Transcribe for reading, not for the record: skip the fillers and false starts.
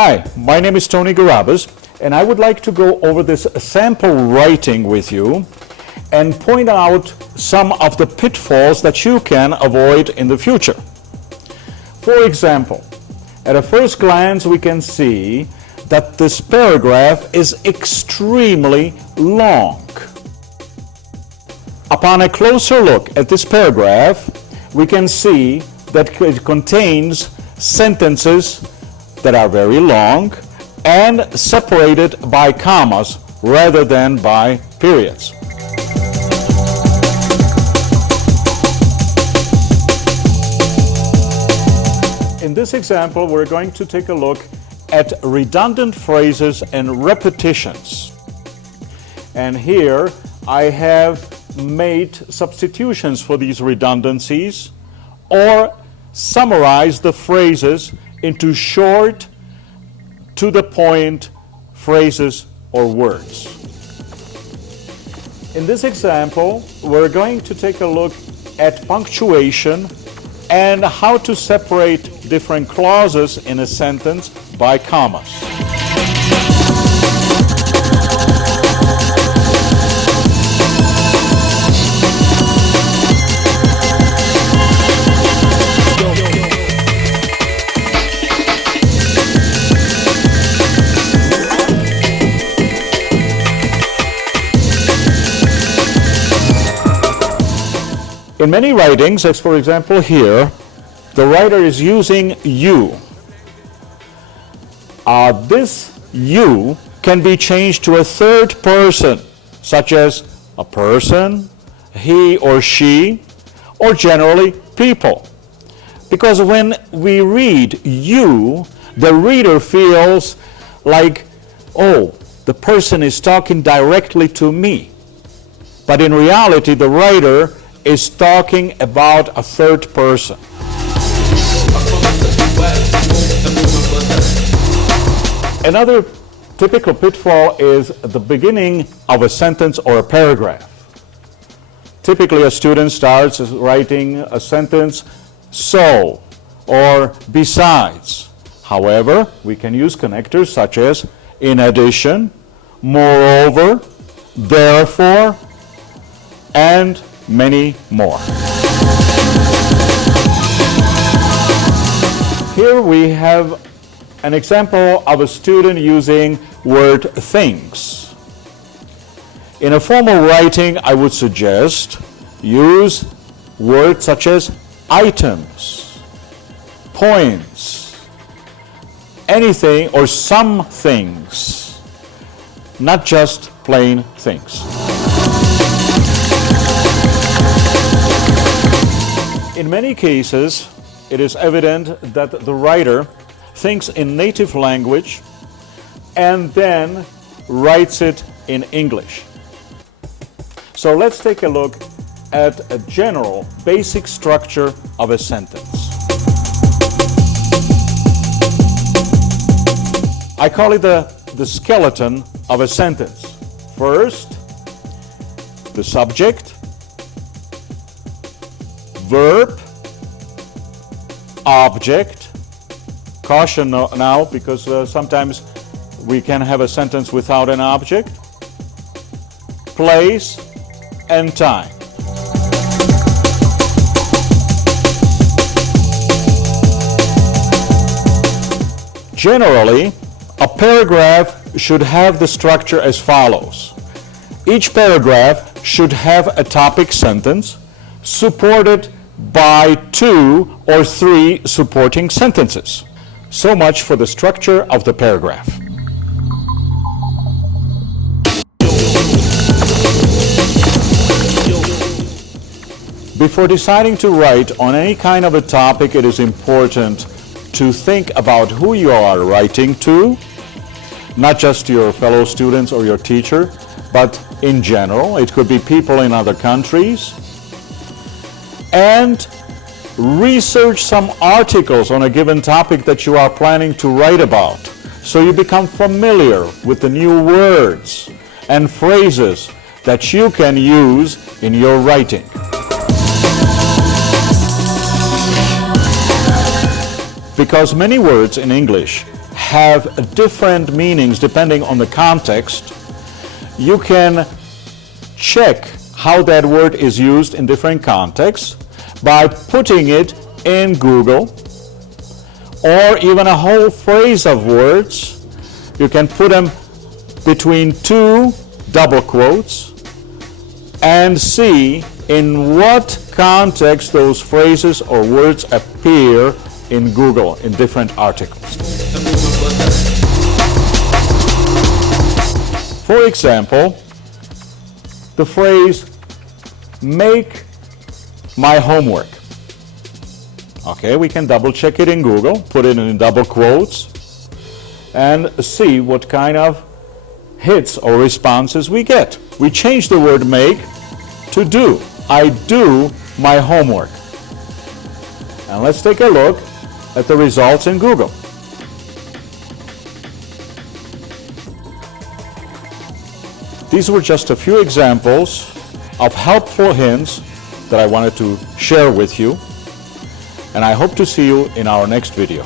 Hi, my name is Tony Garabas, and I would like to go over this sample writing with you and point out some of the pitfalls that you can avoid in the future. For example, at a first glance we can see that this paragraph is extremely long. Upon a closer look at this paragraph, we can see that it contains sentences that are very long and separated by commas rather than by periods. In this example, we're going to take a look at redundant phrases and repetitions. And here I have made substitutions for these redundancies or summarized the phrases into short, to-the-point phrases or words. In this example, we're going to take a look at punctuation and how to separate different clauses in a sentence by commas. In many writings, as for example here, the writer is using you. This you can be changed to a third person, such as a person, he or she, or generally people. Because when we read you, the reader feels like, oh, the person is talking directly to me. But in reality, the writer is talking about a third person. Another typical pitfall is the beginning of a sentence or a paragraph. Typically, a student starts writing a sentence, so, or besides. However, we can use connectors such as in addition, moreover, therefore, and many more. Here we have an example of a student using word things. In a formal writing, I would suggest use words such as items, points, anything or some things, not just plain things. In many cases, it is evident that the writer thinks in native language and then writes it in English. So let's take a look at a general, basic structure of a sentence. I call it the skeleton of a sentence. First, the subject, verb, object, caution now because sometimes we can have a sentence without an object, place, and time. Generally, a paragraph should have the structure as follows. Each paragraph should have a topic sentence supported by 2 or 3 supporting sentences. So much for the structure of the paragraph. Before deciding to write on any kind of a topic, it is important to think about who you are writing to, not just your fellow students or your teacher, but in general. It could be people in other countries. And research some articles on a given topic that you are planning to write about, so you become familiar with the new words and phrases that you can use in your writing. Because many words in English have different meanings depending on the context, you can check how that word is used in different contexts by putting it in Google, or even a whole phrase of words. You can put them between two double quotes and see in what context those phrases or words appear in Google in different articles. For example, the phrase "make my homework." Okay, we can double check it in Google, put it in double quotes, and see what kind of hits or responses we get. We change the word "make" to "do." I do my homework. And let's take a look at the results in Google. These were just a few examples of helpful hints that I wanted to share with you, and I hope to see you in our next video.